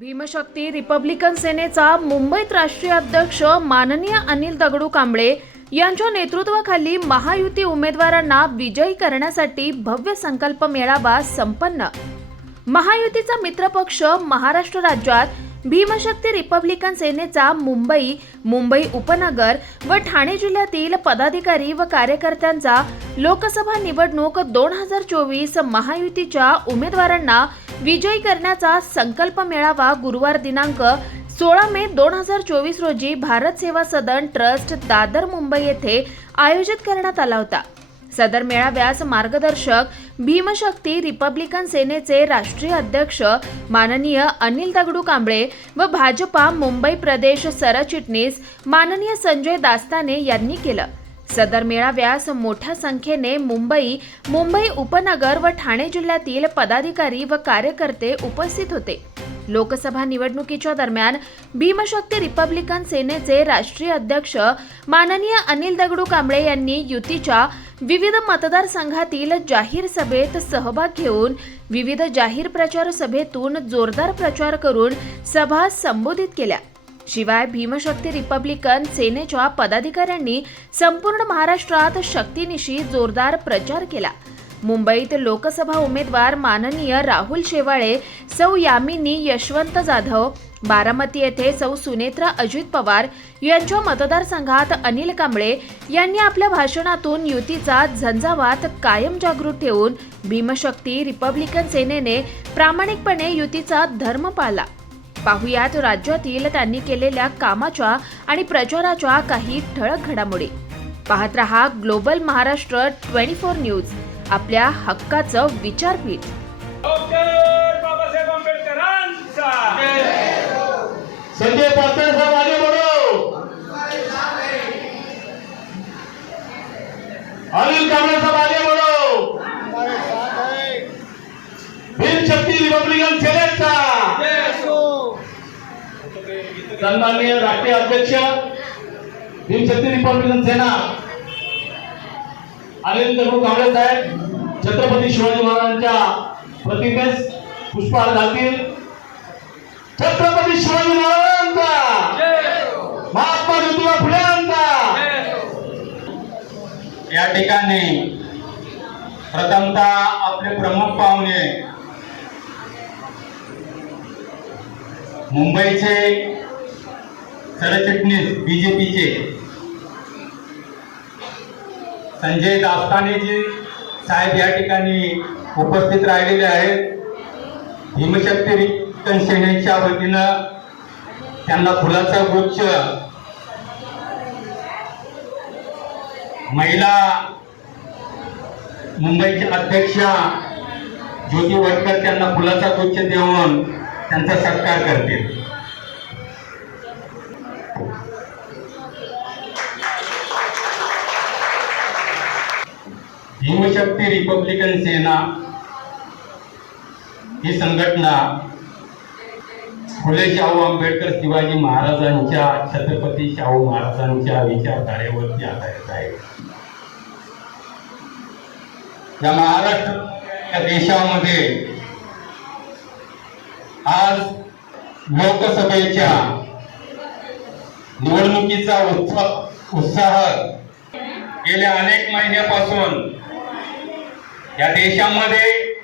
Bhimshakti Republican सेनेचा मुंबईत राष्ट्रीय अध्यक्ष माननीय अनिल दगडू कांबळे यांच्या नेतृत्वाखाली महायुती उमेदवारांना विजयी करण्यासाठी भव्य संकल्प मेळावा संपन्न. महायुतीचा मित्रपक्ष महाराष्ट्र राज्यात भीमशक्ती रिपब्लिकन सेनेचा मुंबई मुंबई उपनगर व ठाणे जिल्ह्यातील पदाधिकारी व कार्यकर्त्यांचा लोकसभा निवडणूक दोन हजार चोवीस महायुतीच्या उमेदवारांना विजयी करण्याचा संकल्प मेळावा गुरुवार दिनांक सोळा मे दोन हजार चोवीस रोजी भारत सेवा सदन ट्रस्ट दादर मुंबई येथे आयोजित करण्यात आला होता. सदर मेळाव्यास मार्गदर्शक भीमशक्ती रिपब्लिकन सेनेचे राष्ट्रीय अध्यक्ष माननीय अनिल दगडू कांबळे व भाजपा मुंबई प्रदेश सरचिटणीस माननीय संजय दास्ताने यांनी केलं. सदर मेळाव्यास मोठ्या संख्येने मुंबई मुंबई उपनगर व ठाणे जिल्ह्यातील पदाधिकारी व कार्यकर्ते उपस्थित होते. लोकसभा निवडणुकीच्या दरम्यान भीमशक्ती रिपब्लिकन सेनेचे राष्ट्रीय अध्यक्ष माननीय अनिल दगडू कांबळे यांनी युतीच्या विविध मतदारसंघातील जाहीर सभेत सहभाग घेऊन विविध जाहीर प्रचार सभेतून जोरदार प्रचार करून सभा संबोधित केल्या. शिवाय भीमशक्ती रिपब्लिकन सेनेच्या पदाधिकाऱ्यांनी संपूर्ण महाराष्ट्रात शक्तीनिशी जोरदार प्रचार केला. मुंबईत लोकसभा उमेदवार माननीय राहुल शेवाळे सौ यामिनी यशवंत जाधव बारामती येथे सौ सुनेत्रा अजित पवार यांच्या मतदारसंघात अनिल कांबळे यांनी आपल्या भाषणातून युतीचा झंझावात कायम जागृत ठेवून भीमशक्ती रिपब्लिकन सेनेने प्रामाणिकपणे युतीचा धर्म पाळला. पाहुयात. राज्यातील त्यांनी केलेल्या कामाच्या आणि प्रचाराच्या काही ठळक घडामोडी. पाहत रहा global Maharashtra twenty four news आपल्या हक्काचं विचारपीठ. संजय पाटील साहब आगे बढ़ो अनिल कांबळे साहब आगे बढ़ो भीम शक्ती रिपब्लिकन सेनेचा सन्माननीय राष्ट्रीय अध्यक्ष भीमशक्ती रिपब्लिकन सेना आनंद दगडू कांबळे साहेब छत्रपती शिवाजी महाराजांच्या प्रतिमेस पुष्पहार घालतील छत्रपती शिवाजी महाराजांचा महात्मा ज्योतिबा फुलेंचा या ठिकाणी प्रथमतः आपले प्रमुख पाहुणे मुंबईचे सरचिटणीस बीजेपीचे. संजय दास्तानेजी साहेब या ठिकाणी उपस्थित राहिलेले आहेत. हिमशक्ती रिपब्लिकन सेनेच्या वतीनं त्यांना फुलाचा गुच्छ. महिला मुंबईच्या अध्यक्षा ज्योती वडकर त्यांना फुलाचा गुच्छ देऊन त्यांचा सत्कार करतील. हिमशक्ती रिपब्लिकन सेना ही संघटना फुले शाहू आंबेडकर शिवाजी महाराजांच्या छत्रपती शाहू महाराजांच्या विचारधारेवरती आधारित आहे. या महाराष्ट्र या देशामध्ये आज लोकसभेच्या निवडणुकीचा उत्साह उत्साह गेल्या अनेक महिन्यापासून या देशामध्ये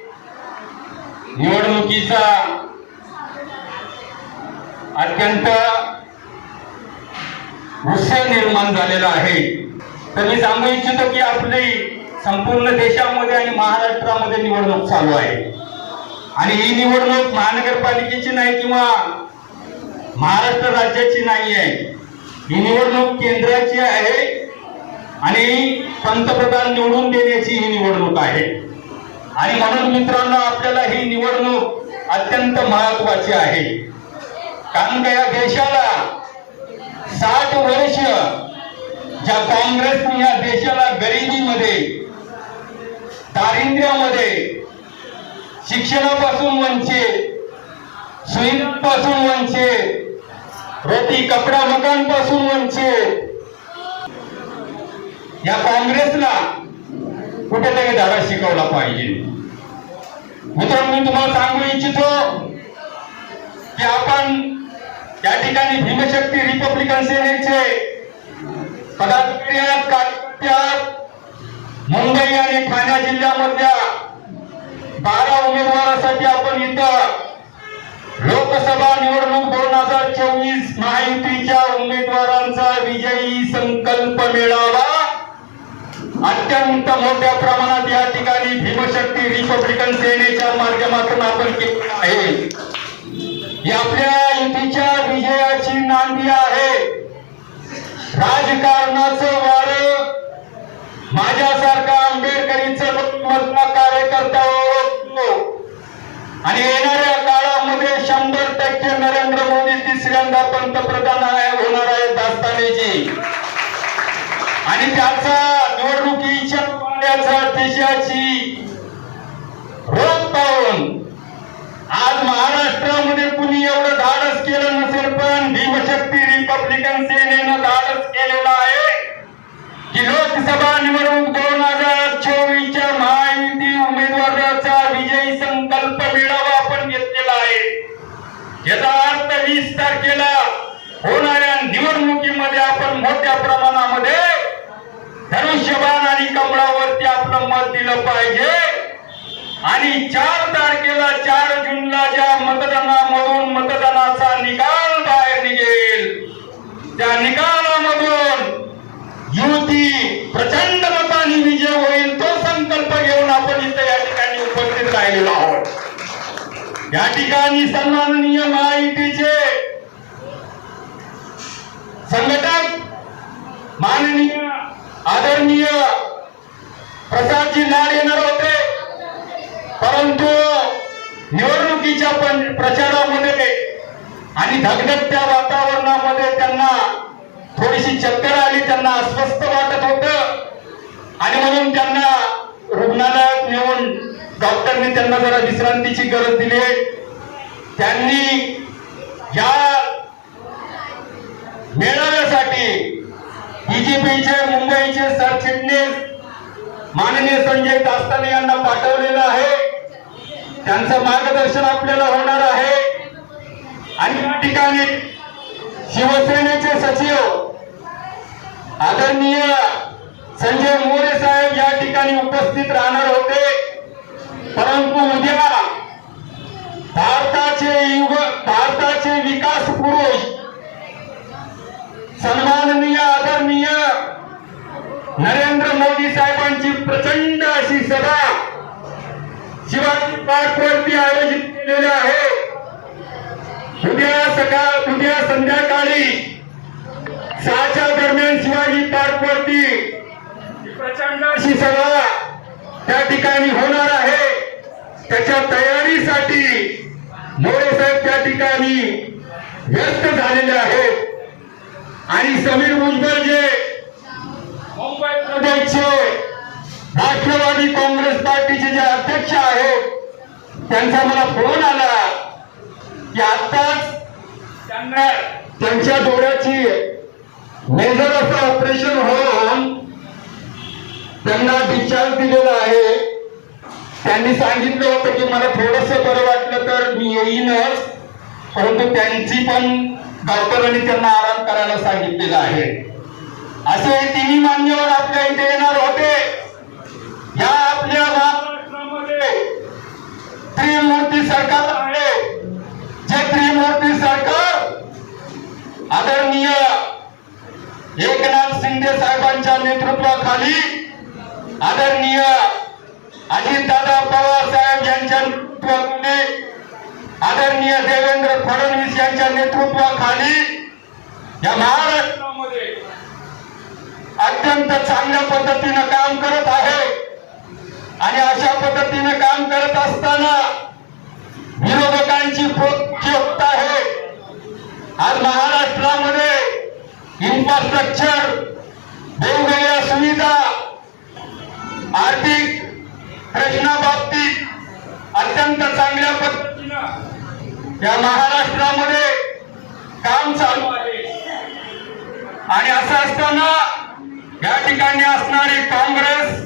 निवडणुकीचा अत्यंत उत्साह निर्माण झालेला आहे. तर मी सांगू इच्छितो की आपली संपूर्ण देशामध्ये आणि महाराष्ट्रामध्ये निवडणूक चालू आहे. आणि ही निवडणूक महानगरपालिकेची नाही किंवा महाराष्ट्र राज्याची नाही आहे. ही निवडणूक केंद्राची आहे आणि पंतप्रधान निवडून देण्याची ही निवडणूक आहे. आणि म्हणून मित्रांनो आपल्याला ही निवडणूक अत्यंत महत्वाची आहे. कारण का या देशाला साठ वर्ष ज्या काँग्रेसने या देशाला गरिबीमध्ये दारिद्र्यामध्ये शिक्षणापासून वंचित सुविधांपासून वंचित रोटी कपडा मकानपासून वंचित या काँग्रेसला कुठेतरी धडा शिकवला पाहिजे मित्र मी तुम्हाला सांगू इच्छितो की आपण या ठिकाणी भीमशक्ती रिपब्लिकन सेनेचे पदाधिकारी आहेत, कार्यकर्ते आहेत. मुंबई आणि ठाणे जिल्ह्यामधल्या बारा उमेदवारासाठी आपण इथं लोकसभा निवडणूक दोन हजार चोवीस महायुतीच्या उमेदवारांचा विजयी अत्यंत मोठ्या प्रमाणात या ठिकाणी भीमशक्ती रिपब्लिकन सेनेच्या माध्यमातून आपण केलेला आहे. आपल्या युतीच्या विजयाची नांदी आहे. राजकारणाचं वार माझ्यासारखा आंबेडकरीचं कार्यकर्ता ओळखतो. आणि येणाऱ्या काळामध्ये शंभर टक्के नरेंद्र मोदी तिसऱ्यांदा पंतप्रधान होणार आहेत दास्तानेजी. आणि त्याचा निवडणुकीच्या वाऱ्याचा देशाची रोग पाहून आज महाराष्ट्रामध्ये कुणी एवढं धाडस केलं नसेल पण भीमशक्ती रिपब्लिकन सेनेनं धाडस केलेलं आहे की लोकसभा निवडणूक दोन हजार चोवीसच्या महायुती उमेदवाराचा विजयी संकल्प मेळावा आपण घेतलेला आहे. याचा अर्थ वीस तारखेला होणाऱ्या निवडणुकीमध्ये आपण मोठ्या प्रमाणामध्ये धनुष्यबाण आणि कमळावरती आपलं मत दिलं पाहिजे. आणि चार तारखेला चार जूनला ज्या मतदानामधून मतदानाचा निकाल बाहेर निघेल त्या निकालामधून युती प्रचंड मताने विजय होईल तो संकल्प घेऊन आपण इथं या ठिकाणी उपस्थित राहिलेलो आहोत. या ठिकाणी सन्माननीय महायुतीचे संघटक माननीय आदरणीय प्रसादजी लाड येणार होते. परंतु निवडणुकीच्या प्रचारामध्ये आणि धगधगत्या वातावरणामध्ये त्यांना थोडीशी चक्कर आली त्यांना अस्वस्थ वाटत होत. आणि म्हणून त्यांना रुग्णालयात नेऊन डॉक्टरने त्यांना जरा विश्रांतीची गरज दिली. त्यांनी या मेळाव्यासाठी बीजेपीचे मुंबईचे सरचिटणीस माननीय संजय दास्ताने यांना पाठवलेलं आहे. त्यांचं मार्गदर्शन आपल्याला होणार आहे. आणि या ठिकाणी शिवसेनेचे सचिव आदरणीय संजय मोरे साहेब या ठिकाणी उपस्थित राहणार होते. परंतु उद्या भारताचे युग भारताचे विकास पुरुष सन्माननीय आदरणीय नरेंद्र मोदी साहेबांची प्रचंड अशी सभा शिवाजी पार्कवरती आयोजित केलेली आहे. उद्या सकाळ उद्या संध्याकाळी सहाच्या दरम्यान शिवाजी पार्कवरती प्रचंड अशी सभा त्या ठिकाणी होणार आहे. त्याच्या तयारीसाठी मोरे साहेब त्या ठिकाणी व्यस्त झालेले आहेत. आणि समीर भुजबळ जे मुंबई प्रदेशचे राष्ट्रवादी काँग्रेस पार्टीचे जे अध्यक्ष आहेत त्यांचा मला फोन आला की आत्ताच त्यांना त्यांच्या डोळ्याची मेजर असं ऑपरेशन होऊन त्यांना डिस्चार्ज दिलेला आहे. त्यांनी सांगितलं होतं की मला थोडस बरं वाटलं तर मी येईनच परंतु त्यांची पण डॉक्टरांनी त्यांना आराम करायला सांगितलेला आहे. असे तिन्ही मान्यवर आपल्या इथे येणार होते. या आपल्या महाराष्ट्रामध्ये त्रिमूर्ती सरकार आहे. जे त्रिमूर्ती सरकार आदरणीय एकनाथ शिंदे साहेबांच्या नेतृत्वाखाली आदरणीय अजितदादा पवार साहेब यांच्या नेतृत्वाखाली आदरणीय देवेंद्र फडणवीस यांच्या नेतृत्वाखाली या महाराष्ट्रामध्ये अत्यंत चांगल्या पद्धतीनं काम करत आहे. आणि अशा पद्धतीनं काम करत असताना विरोधकांची होत आहे. आज महाराष्ट्रामध्ये इन्फ्रास्ट्रक्चर वेगवेगळ्या सुविधा आर्थिक प्रश्नाबाबतीत अत्यंत चांगल्या पद्धतीनं या महाराष्ट्रामध्ये काम चालू आहे. आणि असं असताना या ठिकाणी असणारे काँग्रेस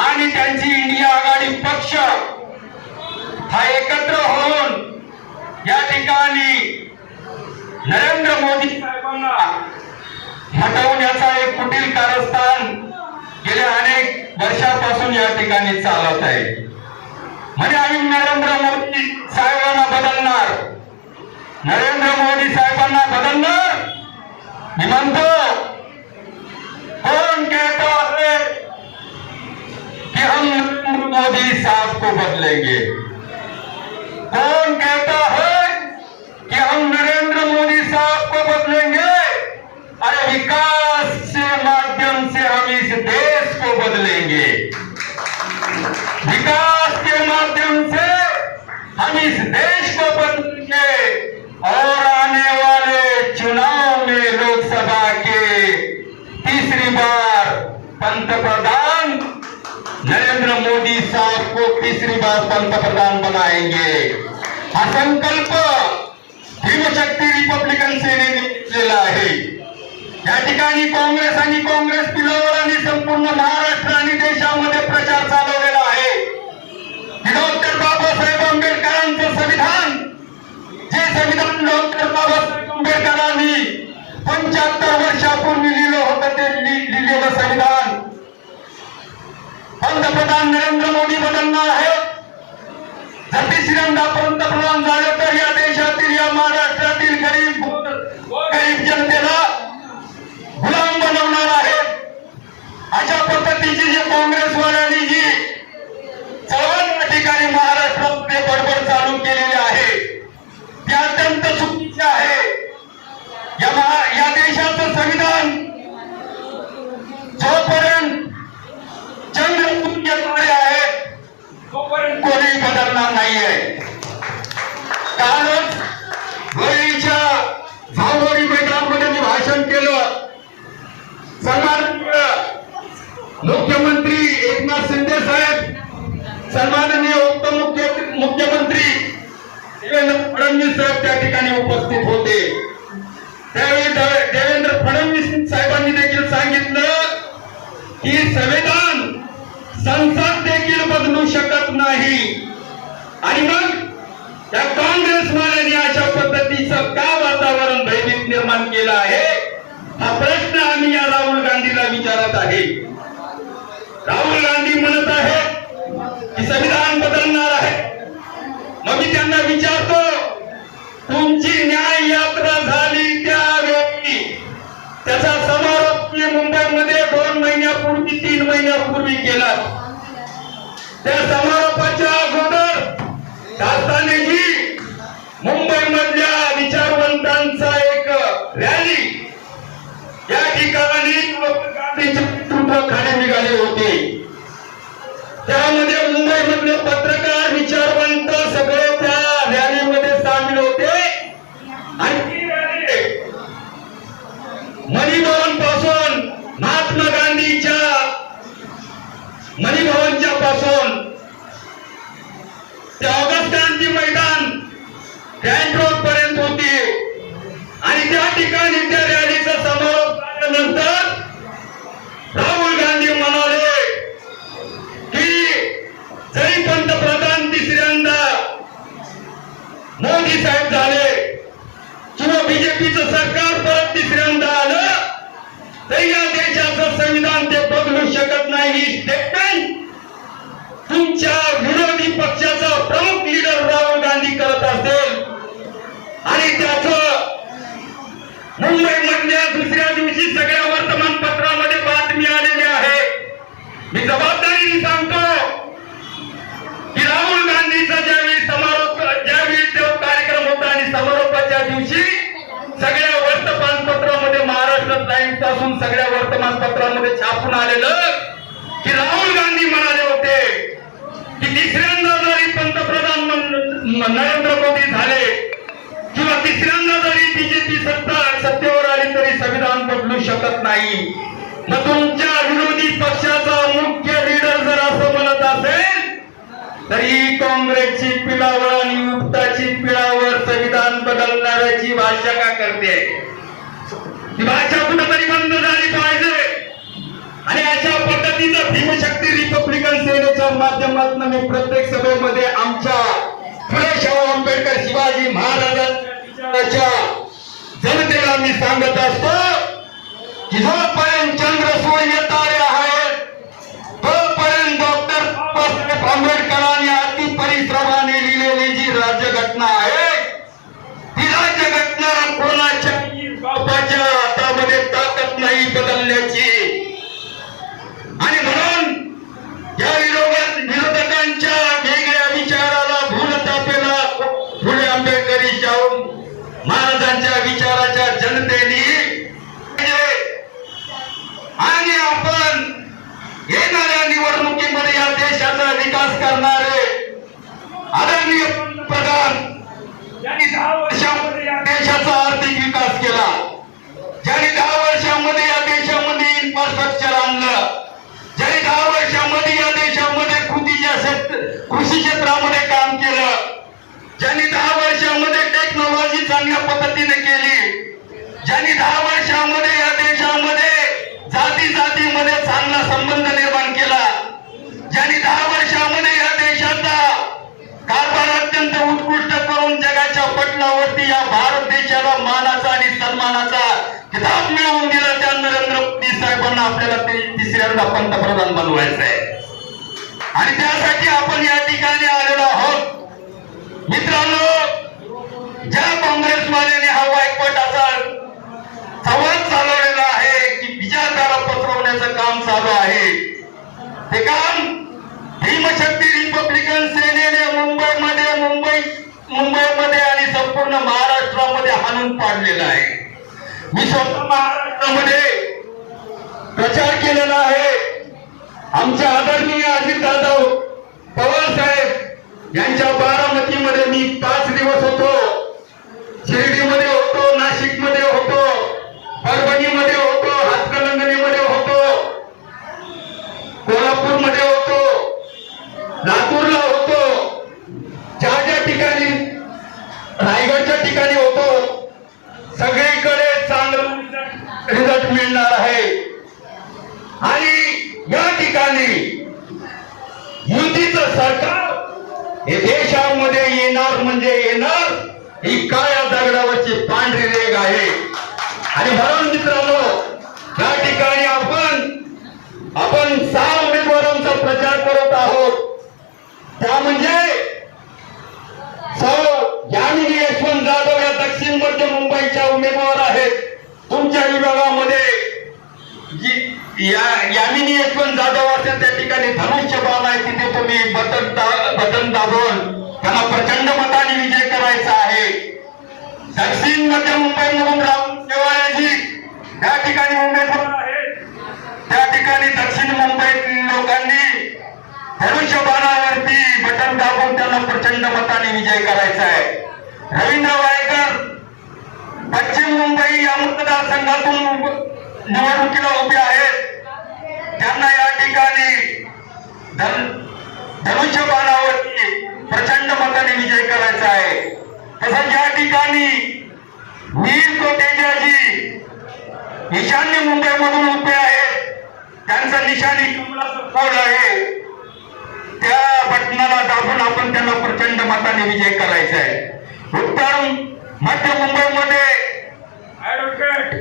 आणि त्यांची इंडिया आघाडी पक्ष हा एकत्र होऊन या ठिकाणी नरेंद्र मोदी साहेबांना हटवण्याचा एक कुटील कारस्थान गेल्या अनेक वर्षापासून या ठिकाणी चालत आहे. म्हणजे आम्ही नरेंद्र मोदी साहेबांना बदलणार. नरेंद्र मोदी साहेबांना बदलणार? मी म्हणतो कहता है कि हम नरेंद्र मोदी साहब को बदलेंगे? कौन कहता है कि हम नरेंद्र मोदी साहब को बदलेंगे? अरे विकास के माध्यम से हम इस देश को बदलेंगे। विकास के माध्यम से हम इस देश को बदलेंगे और आने वाले चुनाव में लोकसभा के तीसरी बार पंतप्रधान नरेंद्र मोदी साहब को तीसरी बार पंतप्रधान बनाएंगे. हा संकल्प भीमशक्ती रिपब्लिकन सेनेने घेतलेला आहे. या ठिकाणी काँग्रेस आणि काँग्रेस पिलावर आणि संपूर्ण महाराष्ट्र आणि देशामध्ये प्रचार चालवला डॉक्टर बाबासाहेब आंबेडकरांचं संविधान. जे संविधान डॉक्टर बाबासाहेब आंबेडकरांनी पंच्याहत्तर वर्षापूर्वी लिहिलं होतं ते लिहिलेलं संविधान. पंतप्रधान नरेंद्र मोदी बदलणार आहेत. जर तिसऱ्यांदा पंतप्रधान झाले तर या देशातील या महाराष्ट्रातील गरीब गरीब जनतेला गुलाम बनवणार आहेत. अशा पद्धतीची जी काँग्रेसवाल्यांनी जी चळवळ या ठिकाणी महाराष्ट्रामध्ये सन्माननीय उपमुख्य मुख्यमंत्री देवेंद्र फडणवीस साहेब त्या ठिकाणी उपस्थित होते. त्यावेळी देवेंद्र फडणवीस साहेबांनी देखील सांगितलं की संविधान संसद देखील बदलू शकत नाही. आणि मग त्या काँग्रेसवाल्यांनी अशा पद्धतीचं का वातावरण भयभीत निर्माण केलं आहे? हा प्रश्न आम्ही या राहुल गांधीला विचारत आहे. राहुल गांधी म्हणत आहे की संविधान बदलणार आहे. मग मी त्यांना विचारतो तुमची न्याय यात्रा झाली त्यावेळी त्याचा समारोप तुम्ही मुंबईमध्ये दोन महिन्यापूर्वी तीन महिन्यापूर्वी केला. त्या समारोपाच्या अगोदर शासनानेही मुंबईमधल्या विचारवंतांचा एक रॅली. या ठिकाणी गांधीचे खाली निघाले होते. त्यामध्ये मुंबई मधले पत्रकार विचारवंत सगळे त्या रॅलीमध्ये सामील होते. आणि मणिभवनपासून महात्मा गांधीच्या मणिभवनच्या पासून ते ऑगस्ट क्रांती मैदान रोड तिसऱ्यांदा जरी पंतप्रधान नरेंद्र मोदी झाले किंवा तिसऱ्यांदा जरी बीजेपी सत्ता सत्तेवर आली तरी संविधान बदलू शकत नाही. मग तुमच्या विरोधी पक्षाचा मुख्य लीडर जर असं म्हणत असेल तर ही काँग्रेसची पिलावर आणि युक्ताची पिळावर संविधान बदलणाऱ्याची भाषा का करते? ती भाषा कुठेतरी बंद झाली पाहिजे. आणि अशा पद्धतीचं भीमशक्ती रिपब्लिकन सेनेच्या माध्यमातून मी प्रत्येक सभेमध्ये आमच्या फुले शाहू आंबेडकर शिवाजी महाराजांच्या जनतेला मी सांगत असतो की जोपर्यंत चंद्र सूर्य तारे आहेत तोपर्यंत डॉक्टर बाबासाहेब आंबेडकरांनी अति परिश्रमाने लिहिलेली जी राज्यघटना आहे ती राज्यघटना कोणाच्याही बापाच्या हातामध्ये ताकद नाही बदलण्याची आणि म्हणून या विरोधात विरोधकांच्या वेगळ्या विचाराला भूलतापेला फुले आंबेडकरी शाहू महाराजांच्या विचाराच्या जनतेने आणि आपण येणाऱ्या निवडणुकीमध्ये या देशाचा विकास करणारे आदरणीय पंतप्रधान यांनी दहा वर्षामध्ये या देशाचा आर्थिक विकास केला ज्यांनी दहा वर्षामध्ये या देशामध्ये इन्फ्रास्ट्रक्चर आणलं ज्यांनी दहा वर्षामध्ये या देशामध्ये कृतीच्या क्षेत्र कृषी क्षेत्रामध्ये काम केलं ज्यांनी दहा वर्षामध्ये टेक्नॉलॉजी चांगल्या पद्धतीने केली ज्यांनी दहा वर्षामध्ये या देशामध्ये जाती जातीमध्ये चांगला संबंध निर्माण केला ज्यांनी दहा वर्षामध्ये या देशाचा कारभार अत्यंत उत्कृष्ट करून जगाच्या पटलावरती या आपल्याला मानाचा आणि सन्मानाचा किताब मिळवून दिला त्या नरेंद्र मोदी साहेबांना आपल्याला ते तिसऱ्यांदा पंतप्रधान बनवायचं आहे आणि त्यासाठी आपण या ठिकाणी आलेलो आहोत. मित्रांनो ज्या काँग्रेसवाल्याने हा वायपट असा संवाद चालवलेला आहे की विचारधारा पसरवण्याचं काम चालू आहे ते काम भीमशक्ती रिपब्लिकन सेनेने मुंबईमध्ये मुंबई मुंबईमध्ये आणि संपूर्ण महाराष्ट्रामध्ये हाणून पाडलेला आहे. मी स्वतः महाराष्ट्रामध्ये प्रचार केलेला आहे. आमच्या आदरणीय अजितदादा पवार साहेब यांच्या बारामतीमध्ये मी पाच दिवस होतो. शिर्डीमध्ये होतो नाशिकमध्ये होतो परभणीमध्ये होतो हातकलंगणीमध्ये होतो कोल्हापूरमध्ये होतो लातूरला होतो ज्या ज्या ठिकाणी रायगडच्या ठिकाणी होतो सगळीकडे चांगला रिझल्ट मिळणार आहे आणि या ठिकाणी युतीचं सरकार हे देशामध्ये येणार म्हणजे येणार ही काळ्या दगडावरची पांढरी रेग आहे आणि म्हणून मित्रांनो या ठिकाणी आपण आपण सहा उमेदवारांचा प्रचार करत आहोत त्या म्हणजे सौ यामिनी यशवंत जाधव या दक्षिण मध्य मुंबईच्या उमेदवार आहेत तुमच्या विभागामध्ये जी- या यामिनी यशवंत जाधव असेल त्या ठिकाणी धनुष्यबाण आहे तिथे तुम्ही बटन दा- बटन दाबून त्यांना प्रचंड मताने विजय करायचा आहे दक्षिण मध्य मुंबईमधून राम शेवाळेजी त्या ठिकाणी उमेदवार आहेत. त्या ठिकाणी दक्षिण मुंबईतील लोकांनी धनुष्यबाणावरती बटन दाबून त्यांना प्रचंड मताने विजय करायचा आहे. रवींद्र वायकर पश्चिम मुंबई या मतदारसंघातून निवडणुकीला उभे आहेत. त्यांना या ठिकाणी धन- धनुष्यबाणावरती प्रचंड मताने विजय करायचा आहे. तसंच या ठिकाणी वीर कोटेजाजी ईशान्य मुंबईमधून उभे आहेत. त्यांचं निशाणी कमलाचं आहे. त्या बटनाला दाबून आपण त्यांना प्रचंड मताने विजय करायचा आहे. उत्तर मध्य मुंबईमध्ये ऍडव्होकेट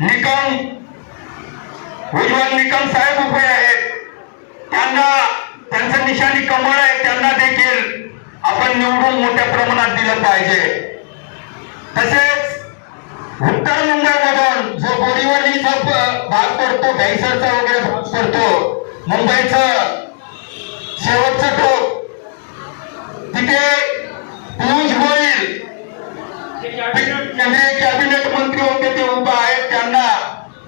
निकम उज्ज्वल निकम साहेब उभे आहेत. त्यांना त्यांचं निशाणी कमळ आहे त्यांना देखील आपण निवडून मोठ्या प्रमाणात दिलं पाहिजे. तसेच उत्तर मुंबईमधून जो बोरीवलीचा भाग पडतो दहिसरचा वगैरे भाग पडतो मुंबईचं शेवटचं टोक तिथे पियुष गोयल केंद्रीय कॅबिनेट मंत्री होते ते उभा आहेत त्यांना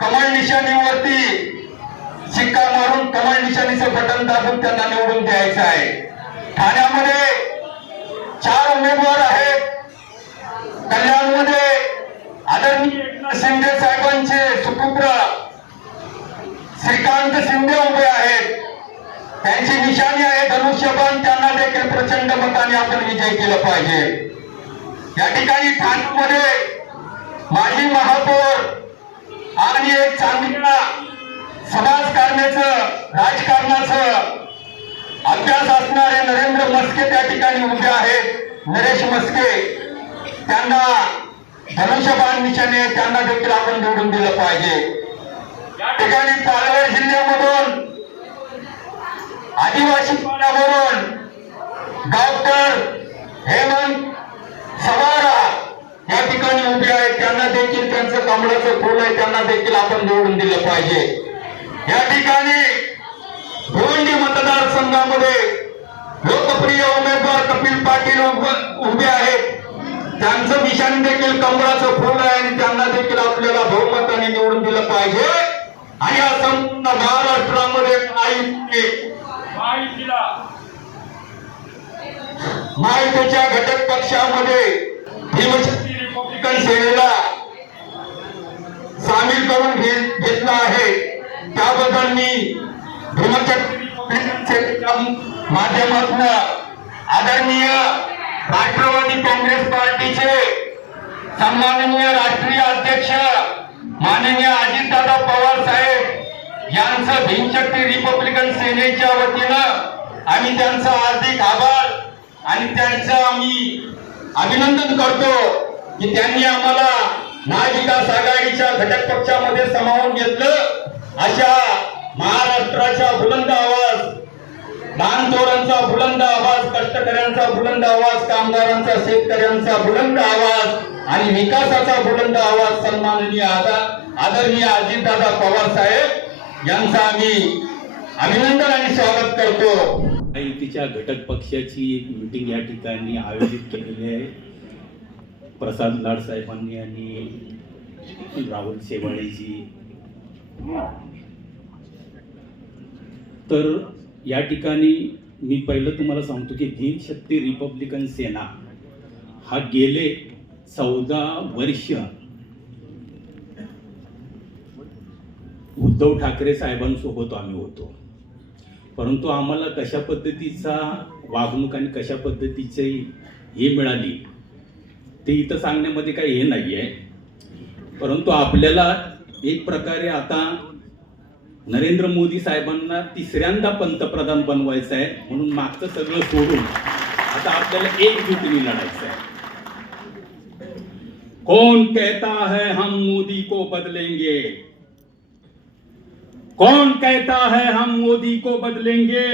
कमळ निशाणीवरती शिक्का मारून कमळ निशाणीचं बटन दाबून त्यांना निवडून द्यायचं आहे. ठाण्यामध्ये चार उमेदवार आहेत. कल्याणमध्ये आदरणीय शिंदे साहेबांचे सुपुत्र श्रीकांत शिंदे उभे आहेत. त्यांची निशाणी आहे धनुष्यबाण त्यांना देखील प्रचंड मताने आपण विजय केलं पाहिजे. या ठिकाणी ठाण्यामध्ये माजी महापौर आणि एक चांगल्या समाजकारणाचं राजकारणाचं अभ्यास असणारे नरेंद्र मस्के त्या ठिकाणी ठिकाणी उभे आहेत. नरेश मस्के त्यांना धनुष्यबाण मिशन त्यांना देखील आपण निवडून दिलं पाहिजे. या ठिकाणी पालघर जिल्ह्यामधून आदिवासी पाण्यावरून डॉक्टर हेमंत सवारा या ठिकाणी उभे आहेत. त्यांना देखील त्यांचं कमळाचं फुल आहे. त्यांना देखील आपण निवडून दिलं पाहिजे. या ठिकाणी भिवंडी मतदारसंघामध्ये लोकप्रिय उमेदवार कपिल पाटील उभे आहेत. त्यांचं निशाण देखील कमळाचं फुल आहे आणि त्यांना देखील आपल्याला बहुमताने निवडून दिलं पाहिजे. आणि या संपूर्ण महाराष्ट्रामध्ये काही माहितीला. महायुतीच्या घटक पक्षामध्ये भीमशक्ती रिपब्लिकन सेनेला सामील करून घे- घेतलं आहे. त्याबद्दल मी भीमशक्ती माध्यमातून आदरणीय राष्ट्रवादी काँग्रेस पार्टीचे सन्माननीय राष्ट्रीय अध्यक्ष माननीय अजितदादा पवार साहेब यांचं भीमशक्ती रिपब्लिकन सेनेच्या वतीनं आम्ही त्यांचा हार्दिक आभार आणि त्यांचं आम्ही अभिनंदन करतो की त्यांनी आम्हाला महाविकास आघाडीच्या घटक पक्षामध्ये सामावून घेतलं. अशा महाराष्ट्राच्या बुलंद आवाज लहानथोरांचा बुलंद आवाज कष्टकऱ्यांचा बुलंद आवाज कामगारांचा शेतकऱ्यांचा बुलंद आवाज आणि विकासाचा बुलंद आवाज सन्माननीय आदा- आदरणीय अजितदादा पवार साहेब यांचा आम्ही अभिनंदन आणि स्वागत करतो. महायुतीच्या घटक पक्षाची एक मीटिंग या ठिकाणी आयोजित केलेली आहे. प्रसाद लाड साहेबांनी आणि राहुल शेवाळेजी. तर या ठिकाणी मी पहिलं तुम्हाला सांगतो की भीमशक्ती रिपब्लिकन सेना हा गेले चौदा वर्ष उद्धव ठाकरे साहेबांसोबत आम्ही होतो. परंतु आम्हाला कशा पद्धतीचा वागणूक आणि कशा पद्धतीची हे मिळाली ते इथं सांगण्यामध्ये काही हे नाही आहे परंतु आपल्याला एक प्रकारे आता नरेंद्र मोदी साहेबांना तिसऱ्यांदा पंतप्रधान बनवायचं आहे म्हणून मागचं सगळं सोडून आता आपल्याला एकजुटीने लढायचं आहे. कौन कहता है हम मोदी को बदलेंगे? कौन कहता है हम मोदी को बदलेंगे?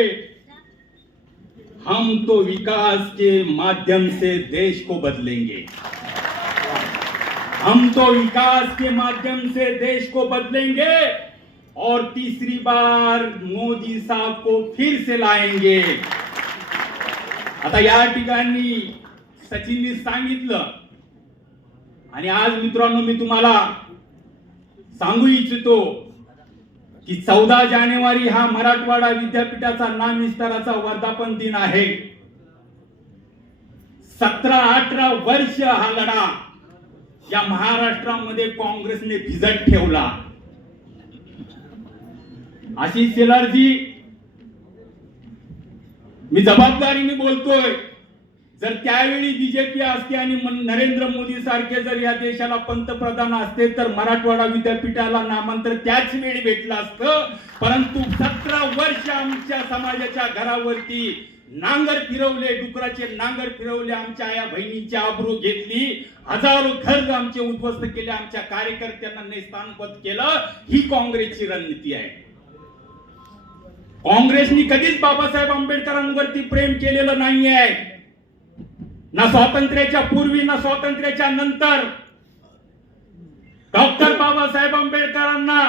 हम तो विकास के माध्यम से देश को बदलेंगे। हम तो विकास के माध्यम से देश को बदलेंगे। और तीसरी बार मोदी साहब को फिर से लाएंगे। आता या ठिकाणी सचिननी सांगितलं आणि आज मित्रांनो मी तुम्हाला सांगू इच्छितो की चौदा जानेवारी हा मराठवाडा विद्यापीठाचा नाम विस्ताराचा वर्धापन दिन आहे. सतरा अठरा वर्ष हा लढा या महाराष्ट्रामध्ये काँग्रेसने भिजत ठेवला. आशिष शेलारजी मी जबाबदारीने बोलतोय जर त्यावेळी बीजेपी असते आणि नरेंद्र मोदी सारखे जर या देशाला पंतप्रधान असते तर मराठवाडा विद्यापीठाला नामांतर त्याच वेळी भेटलं असतं. परंतु सतरा वर्ष आमच्या समाजाच्या घरावरती नांगर फिरवले डुकराचे नांगर फिरवले आमच्या आया बहिणींची आबरू घेतली हजारो घर आमचे उद्ध्वस्त केले आमच्या कार्यकर्त्यांना नेस्तानपद केलं. ही काँग्रेसची रणनीती आहे. काँग्रेसनी कधीच बाबासाहेब आंबेडकरांवरती प्रेम केलेलं नाही आहे ना स्वातंत्र्याच्या पूर्वी ना स्वातंत्र्याच्या नंतर. डॉक्टर बाबासाहेब आंबेडकरांना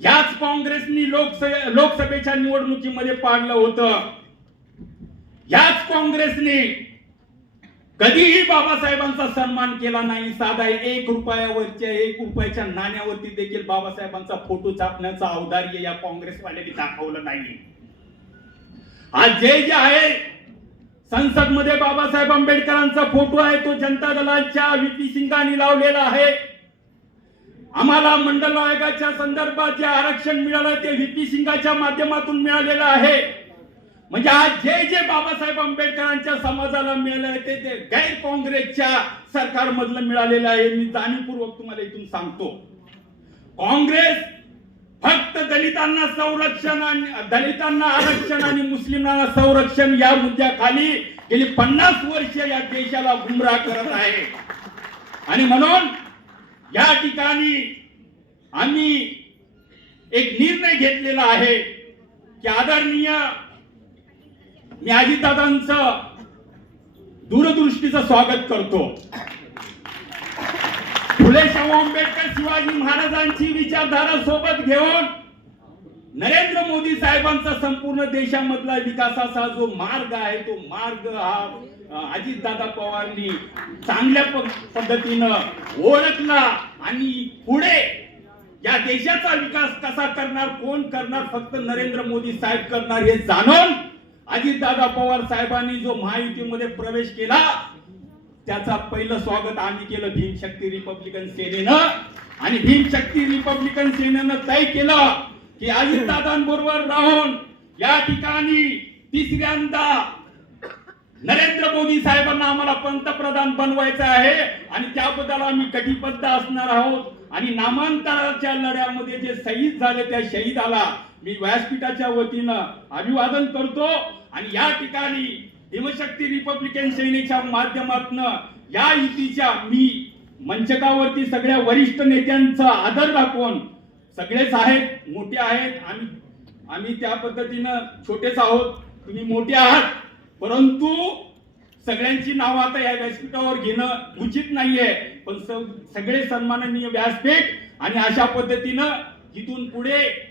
याच काँग्रेसनी लोकसभे लोकसभेच्या निवडणुकीमध्ये पाडलं होतं. याच काँग्रेसने कधीही बाबासाहेबांचा सन्मान केला नाही साधा एक रुपयावरच्या एक रुपयाच्या नाण्यावरती देखील बाबासाहेबांचा फोटो छापण्याचा औदार्य या काँग्रेसवाल्यांनी दाखवलं नाही. आज जे जे आहे संसदमध्ये बाबासाहेब आंबेडकरांचा फोटो आहे तो जनता दलाच्या व्हीपी सिंगांनी लावलेला आहे. आम्हाला मंडल आयोगाच्या संदर्भात जे आरक्षण मिळालं ते व्ही. सिंगाच्या माध्यमातून मिळालेलं आहे. म्हणजे आज जे जे बाबासाहेब आंबेडकरांच्या समाजाला मिळालं आहे ते ते गैर काँग्रेसच्या सरकारमधलं मिळालेलं आहे. मी जाणीवपूर्वक तुम्हाला इथून सांगतो. काँग्रेस फक्त दलितांना संरक्षण आणि दलितांना आरक्षण आणि मुस्लिमांना संरक्षण या मुद्द्याखाली गेली पन्नास वर्ष या देशाला गुमराह करत आहे. आणि म्हणून या ठिकाणी आम्ही एक निर्णय घेतलेला आहे की आदरणीय मी अजितदादांचं दूरदृष्टीचं स्वागत करतो. फुले शाहू आंबेडकर शिवाजी महाराजांची विचारधारा सोबत घेऊन नरेंद्र मोदी साहेबांचा संपूर्ण देशामधला विकासाचा जो मार्ग आहे तो मार्ग हा अजितदादा पवारांनी चांगल्या प- पद्धतीनं ओळखला आणि पुढे या देशाचा विकास कसा करणार कोण करणार फक्त नरेंद्र मोदी साहेब करणार हे जाणून अजितदादा पवार साहेबांनी जो महायुतीमध्ये प्रवेश केला त्याचा पहिलं स्वागत आम्ही केलं भीमशक्ती रिपब्लिकन सेनेनं. आणि भीमशक्ती रिपब्लिकन सेनेनं तय केलं की अजितदादांबरोबर राहून या ठिकाणी तिसऱ्यांदा नरेंद्र मोदी साहेबांना आम्हाला पंतप्रधान बनवायचं आहे. आणि त्याबद्दल आम्ही कटिबद्ध असणार आहोत. आणि नामांतराच्या लढ्यामध्ये जे शहीद झाले त्या शहीदाला मी व्यासपीठाच्या वतीनं अभिवादन करतो आणि या ठिकाणी हिमशक्ती रिपब्लिकन सेनेच्या माध्यमातून या युतीच्या मी मंचकावरती सगळ्या वरिष्ठ नेत्यांचा आदर दाखवून सगळेच आहेत मोठे आहेत. आम्ही आम्ही त्या पद्धतीनं छोटेच आहोत. तुम्ही मोठे आहात. परंतु सगळ्यांची नावं आता या व्यासपीठावर घेणं उचित नाहीये. पण स- सगळे सन्माननीय व्यासपीठ आणि अशा पद्धतीनं इथून पुढे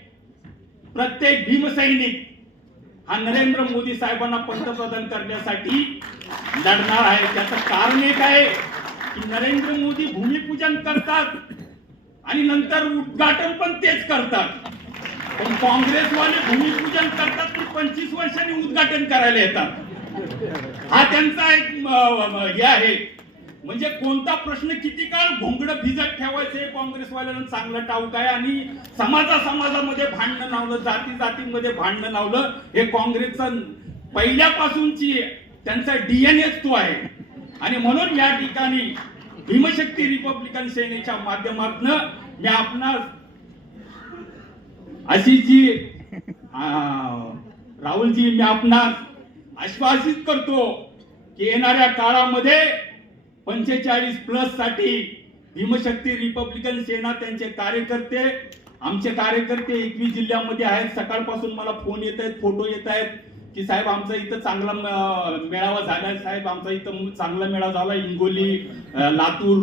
प्रत्येक भीमसैनिक हा नरेंद्र मोदी साहेबांना पंतप्रधान करण्यासाठी लढणार आहे. त्याचं कारण एक आहे की नरेंद्र मोदी भूमिपूजन करतात आणि नंतर उद्घाटन पण तेच करतात. पण काँग्रेसवाले भूमिपूजन करतात पण पंचवीस वर्षांनी उद्घाटन करायला येतात. हा त्यांचा एक हे आहे. म्हणजे कोणता प्रश्न किती काळ घोंगड भिजत ठेवायचं हे काँग्रेसवाल्यानं? चांगलं टाऊक आहे. आणि समाजा समाजामध्ये भांडणं लावलं जाती जातीमध्ये भांडणं लावलं हे काँग्रेसचं पहिल्यापासूनची त्यांचा डीएनएच तो आहे. आणि म्हणून या ठिकाणी भीमशक्ती रिपब्लिकन सेनेच्या माध्यमातून मी आपणास अशी जी राहुलजी मी आपणास आश्वासित करतो की येणाऱ्या काळामध्ये पंचेचाळीस प्लससाठी भीमशक्ती रिपब्लिकन सेना त्यांचे कार्यकर्ते आमचे कार्यकर्ते एकवीस जिल्ह्यामध्ये आहेत. सकाळपासून मला फोन येत आहेत फोटो येत आहेत की साहेब आमचा इथं चांगला मेळावा मेळावा झालाय. साहेब आमचा इथं चांगला मेळावा झाला. हिंगोली लातूर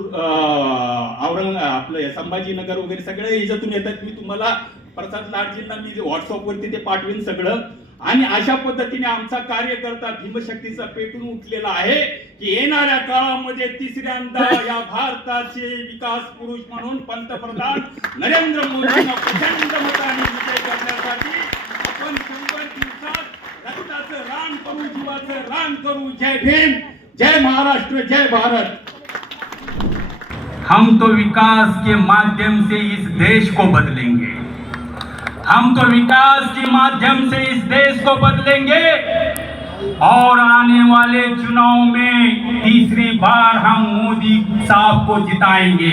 औरंग आपलं संभाजीनगर वगैरे सगळे याच्यातून येतात. मी तुम्हाला प्रसाद लाडजींना मी व्हॉट्सअपवरती ते पाठवेन सगळं. आणि अशा पद्धतीने आमचा कार्यकर्ता भीमशक्तीचा पेटून उठलेला आहे की येणाऱ्या काळामध्ये तिसऱ्यांदा या भारताचे विकास पुरुष म्हणून पंतप्रधान नरेंद्र मोदींना प्रचंड मताने विजय करण्यासाठी आपण शंभर दिवसात रक्ताचं रान करू जीवाचं रान करू. जय भीम जय महाराष्ट्र जय भारत. हम तो विकास के माध्यम से इस देश को बदलेंगे। हम तो विकास के माध्यम से इस देश को बदलेंगे और आने वाले चुनाव में तीसरी बार हम मोदी साहब को जिताएँगे।